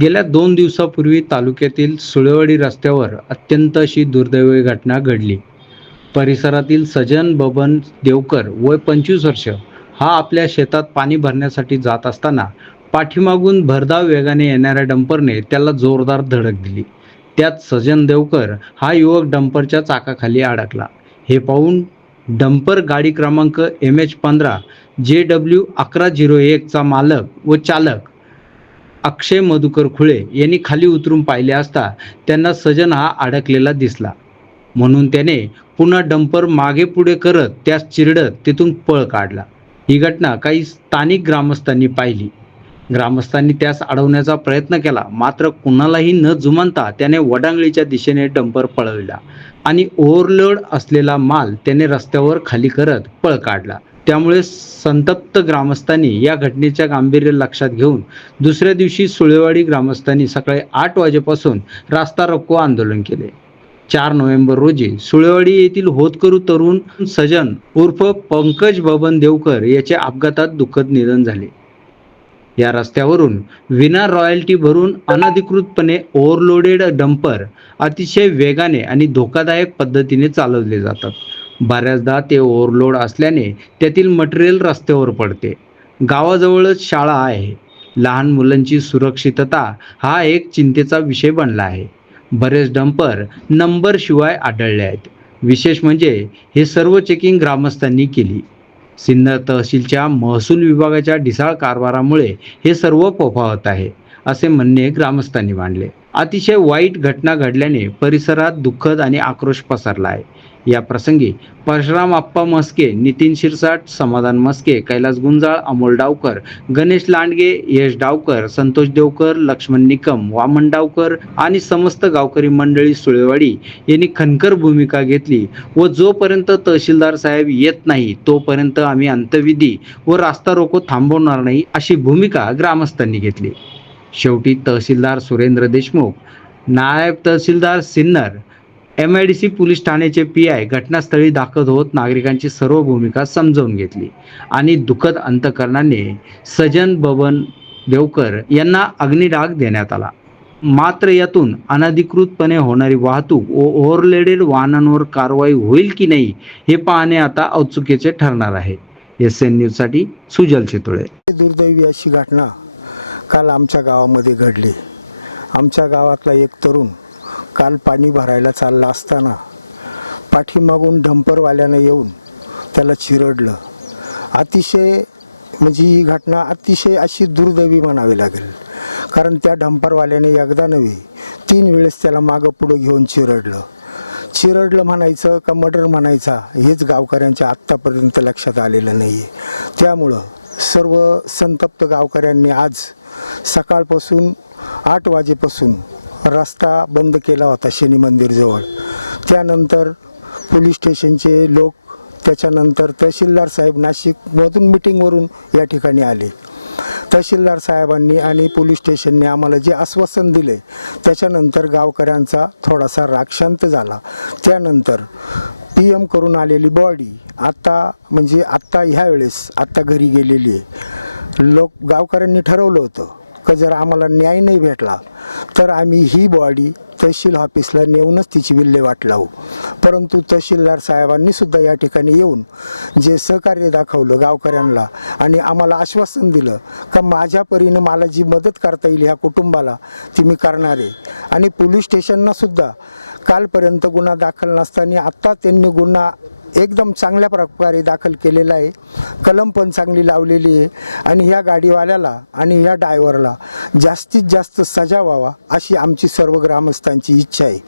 गेल्या दोन दिवसापूर्वी तालुक्यातील सुळेवाडी रस्त्यावर अत्यंत अशी दुर्दैवी घटना घडली. परिसरातील सजन बबन देवकर वय पंचवीस वर्ष हा आपल्या शेतात पाणी भरण्यासाठी जात असताना पाठीमागून भरधाव वेगाने येणाऱ्या डंपरने त्याला जोरदार धडक दिली. त्यात सजन देवकर हा युवक डंपरच्या चाकाखाली अडकला. हे पाहून डंपर गाडी क्रमांक एम एच पंधरा जे डब्ल्यू अकरा झिरो एकचा मालक व चालक अक्षय मधुकर खुळे यांनी खाली उतरून पाहिले असता त्यांना सजन हा अडकलेला दिसला. म्हणून त्याने पुन्हा डंपर मागे पुढे करत त्यास चिरडत तिथून पळ काढला. ही घटना काही स्थानिक ग्रामस्थांनी पाहिली. ग्रामस्थांनी त्यास अडवण्याचा प्रयत्न केला मात्र कुणालाही न जुमानता त्याने वडांगळीच्या दिशेने डंपर पळविला आणि ओव्हरलोड असलेला माल त्याने रस्त्यावर खाली करत पळ काढला. त्यामुळे संतप्त ग्रामस्थांनी या घटनेच्या गांभीर्य लक्षात घेऊन दुसऱ्या दिवशी सुळेवाडी ग्रामस्थांनी सकाळी आठ वाजेपासून रास्ता रोको आंदोलन केले. चार नोव्हेंबर रोजी सुळेवाडी येथील होतकरू तरुण सजन उर्फ पंकज बबन देवकर याचे अपघातात दुःखद निधन झाले. या रस्त्यावरून विना रॉयल्टी भरून अनधिकृतपणे ओव्हरलोडेड डंपर अतिशय वेगाने आणि धोकादायक पद्धतीने चालवले जातात. बऱ्याचदा ते ओव्हरलोड असल्याने त्यातील मटेरियल रस्त्यावर पडते. गावाजवळच शाळा आहे. लहान मुलांची सुरक्षितता हा एक चिंतेचा विषय बनला आहे. बरेच डंपर नंबर शिवाय आढळले आहेत. विशेष म्हणजे हे सर्व चेकिंग ग्रामस्थांनी केली. सिन्नर तहसीलच्या महसूल विभागाच्या ढिसाळ कारभारामुळे हे सर्व फोफावत आहे असे म्हणणे ग्रामस्थांनी मांडले अतिशय वाईट घटना घडल्याने परिसरात दुःखद आणि आक्रोश पसरला आहे. या प्रसंगी परशुराम आप्पा मस्के नितीन शिरसाट समाधान मस्के कैलास गुंजाळ अमोल डावकर गणेश लांडगे यश डावकर संतोष देवकर लक्ष्मण निकम वामन डावकर आणि समस्त गावकरी मंडळी सुळेवाडी यांनी खनकर भूमिका घेतली व जोपर्यंत तहसीलदार साहेब येत नाही तोपर्यंत आम्ही अंतविधी व रास्ता रोको थांबवणार नाही अशी भूमिका ग्रामस्थांनी घेतली. शेवटी तहसीलदार सुरेंद्र देशमुख नायब तहसीलदार Sinnar M I D C police ठाण्याचे पी आय घटनास्थळी दाखल होत नागरिकांची सर्व भूमिका समजावून घेतली आणि दुःखद अंतकरणाने सजन बबन देवकर यांना अग्निडाग देण्यात आला. मात्र यातून अनधिकृतपणे होणारी वाहतूक व ओव्हरलेडेड वाहनांवर कारवाई होईल की नाही हे पाहणे आता औत्सुक्याचे ठरणार आहे. एस एन न्यूजसाठी सुजल चितुळे. दुर्दैवी अशी घटना काल आमच्या गावामध्ये घडली. आमच्या गावातला एक तरुण काल पाणी भरायला चालला असताना पाठीमागून डंपरवाल्यानं येऊन त्याला चिरडलं. अतिशय म्हणजे ही घटना अतिशय अशी दुर्दैवी म्हणावी लागेल. कारण त्या डंपरवाल्याने एकदा नव्हे तीन वेळेस त्याला मागं पुढं घेऊन चिरडलं. चिरडलं म्हणायचं का मर्डर म्हणायचा हेच गावकऱ्यांच्या आत्तापर्यंत लक्षात आलेलं नाही आहे त्यामुळं सर्व संतप्त गावकऱ्यांनी आज सकाळपासून आठ वाजेपासून रस्ता बंद केला होता शनी मंदिरजवळ त्यानंतर पोलीस स्टेशनचे लोक त्याच्यानंतर तहसीलदार साहेब नाशिकमधून मिटिंगवरून या ठिकाणी आले. तहसीलदार साहेबांनी आणि पोलीस स्टेशनने आम्हाला जे आश्वासन दिले त्याच्यानंतर गावकऱ्यांचा थोडासा राग शांत झाला. त्यानंतर पी एम करून आलेली बॉडी आत्ता म्हणजे आत्ता ह्या वेळेस आत्ता घरी गेलेली आहे. लोक गावकऱ्यांनी ठरवलं होतं का जर आम्हाला न्याय नाही भेटला तर आम्ही ही बॉडी तहसील ऑफिसला नेऊनच तिची विल्हेवाट लावू. परंतु तहसीलदार साहेबांनी सुद्धा या ठिकाणी येऊन जे सहकार्य दाखवलं गावकऱ्यांना आणि आम्हाला आश्वासन दिलं का माझ्या परीनं मला जी मदत करता येईल ह्या कुटुंबाला ती मी करणार आहे. आणि पोलीस स्टेशनना सुद्धा कालपर्यंत गुन्हा दाखल नसताना आत्ता त्यांनी गुन्हा एकदम चांगल्या प्रकारे दाखल केलेला आहे. कलम पण चांगली लावलेली आहे. आणि ह्या गाडीवाल्याला आणि ह्या डायव्हरला जास्तीत जास्त सजा व्हावा अशी आमची सर्व ग्रामस्थांची इच्छा आहे.